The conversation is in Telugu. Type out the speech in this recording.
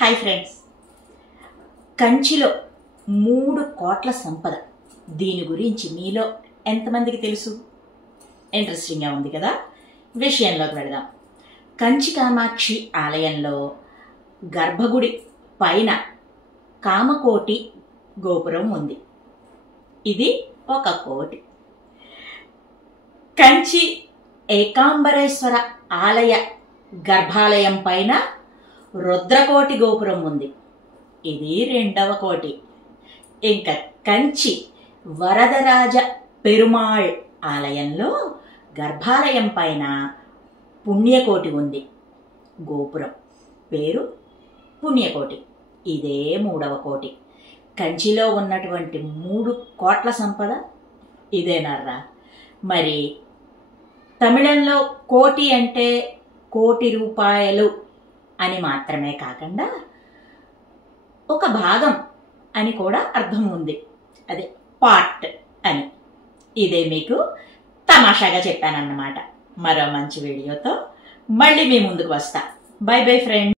హాయ్ ఫ్రెండ్స్, కంచిలో 3 కోట్ల సంపద. దీని గురించి మీలో ఎంతమందికి తెలుసు? ఇంట్రెస్టింగ్గా ఉంది కదా. విషయంలోకి వెళదాం. కంచి కామాక్షి ఆలయంలో గర్భగుడి పైన కామకోటి గోపురం ఉంది. ఇది ఒక కోటి. కంచి ఏకాంబరేశ్వర ఆలయ గర్భాలయం పైన రుద్రకోటి గోపురం ఉంది. ఇది 2వ కోటి. ఇంకా కంచి వరదరాజ పెరుమాళ్ ఆలయంలో గర్భాలయం పైన పుణ్యకోటి ఉంది. గోపురం పేరు పుణ్యకోటి. ఇదే 3వ కోటి. కంచిలో ఉన్నటువంటి 3 కోట్ల సంపద ఇదేనర్రా. మరి తమిళంలో కోటి అంటే కోటి రూపాయలు అని మాత్రమే కాకుండా ఒక భాగం అని కూడా అర్థం ఉంది. అదే పార్ట్ అని. ఇదే మీకు తమాషాగా చెప్పానన్నమాట. మరో మంచి వీడియోతో మళ్ళీ మీ ముందుకు వస్తా. By bye friends.